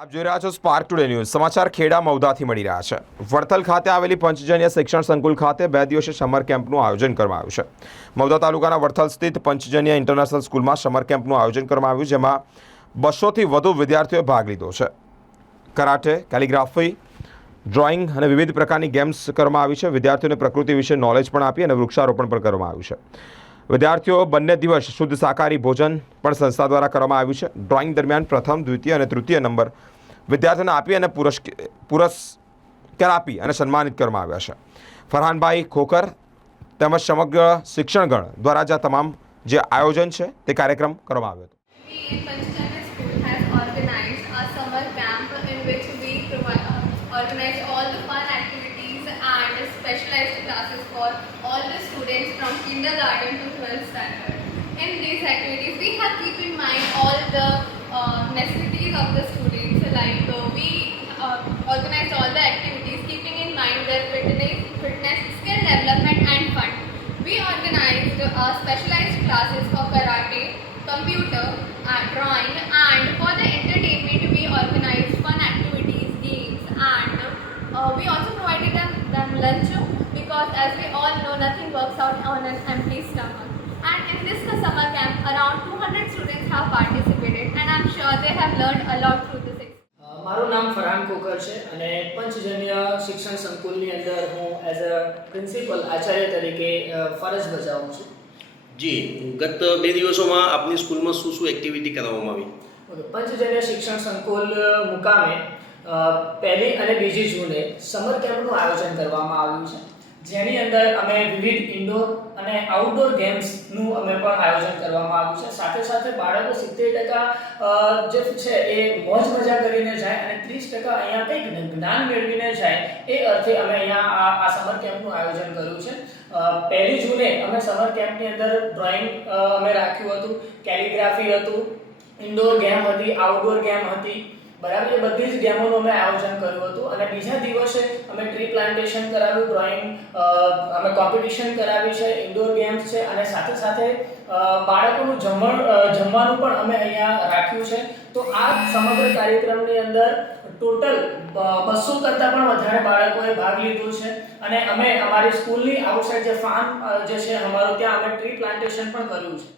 આપ જોઈ રહ્યા છો સ્પાર્ક ટુડે ન્યૂઝ સમાચાર ખેડા મૌદાથી મળી રહ્યા છે. વડથલ ખાતે આવેલી પંચજન્ય શિક્ષણ સંકુલ ખાતે બે દિવસીય સમર કેમ્પનું આયોજન કરવામાં આવ્યું છે. મૌદા તાલુકાના વડથલ સ્થિત પંચજન્ય ઇન્ટરનેશનલ સ્કૂલમાં સમર કેમ્પનું આયોજન કરવામાં આવ્યું, જેમાં બસોથી વધુ વિદ્યાર્થીઓએ ભાગ લીધો છે. કરાટે, કેલિગ્રાફી, ડ્રોઈંગ અને વિવિધ પ્રકારની ગેમ્સ કરવામાં આવી છે. વિદ્યાર્થીઓને પ્રકૃતિ વિશે નોલેજ પણ આપી અને વૃક્ષારોપણ પણ કરવામાં આવ્યું છે. વિદ્યાર્થીઓ બંને દિવસ શુદ્ધ શાકાહારી ભોજન પણ સંસ્થા દ્વારા કરવામાં આવ્યું છે. ડ્રોઈંગ દરમિયાન પ્રથમ દ્વિતીય અને તૃતીય નંબર વિદ્યાર્થીઓને આપી અને પુરસ્ક પુરસ્કાર આપી અને સન્માનિત કરવામાં આવ્યા છે. ફરહાનભાઈ ખોખર તેમજ સમગ્ર શિક્ષણગણ દ્વારા જ તમામ જે આયોજન છે તે કાર્યક્રમ કરવામાં આવ્યો હતો. Uh, organize all the fun activities and specialized classes for all the students from kindergarten to 12th standard. In these activities, we have keep in mind all the uh, necessities of the students. Like uh, we uh, organize all the activities keeping in mind their fitness, fitness, skill development, and fun. We organized uh, specialized classes for karate, computer, uh, drawing, and for the entertainment, we organized fun activities, games, and uh, we also provided them, them lunch because, as we all know, nothing works out on an empty stomach. And in this summer camp, around 200 students have participated, and I'm sure they have learned a lot through this experience. મારું નામ ફરહાન કોકર છે અને પંચજન્ય શિક્ષણ સંકુલની અંદર હું as a principal Acharya તરીકે ફરજ બજાવું છું જી ગત બે દિવસોમાં આપની સ્કૂલમાં શું શું એક્ટિવિટી કરવામાં આવી પંચજન્ય શિક્ષણ સંકુલ મુકામે પહેલી અને બીજી જૂને સમર કેમ્પનું આયોજન કરવામાં આવ્યું છે. જેની અંદર અમે વિવિધ ઇન્ડોર અને આઉટડોર ગેમ્સનું અમે પણ આયોજન કરવામાં આવ્યું છે. સાથે સાથે બાળકો સિત્તેર ટકા જે છે એ મોજ મજા કરીને જાય અને ત્રીસ ટકા અહીંયા કંઈક જ્ઞાન મેળવીને જાય એ અર્થે અમે અહીંયા આ સમર કેમ્પનું આયોજન કર્યું છે. પહેલી જૂને અમે સમર કેમ્પની અંદર ડ્રોઈંગ અમે રાખ્યું હતું કેલિગ્રાફી હતું ઇન્ડોર ગેમ હતી આઉટડોર ગેમ હતી બરાબર, એ બધી જ ગેમોનું અમે આયોજન કર્યું હતું. અને બીજા દિવસે અમે ટ્રી પ્લાન્ટેશન કરાવ્યું, ડ્રોઈંગ અમે કોમ્પિટિશન કરાવી છે, ઇન્ડોર ગેમ્સ છે, અને સાથે સાથે બાળકોનું જમણ જમવાનું પણ અમે અહીંયા રાખ્યું છે. તો આ સમગ્ર કાર્યક્રમની અંદર ટોટલ બસો કરતાં પણ વધારે બાળકોએ ભાગ લીધો છે. અને અમે અમારી સ્કૂલની આઉટસાઇડ જે ફાર્મ જે છે, અમારું ત્યાં અમે ટ્રી પ્લાન્ટેશન પણ કર્યું છે.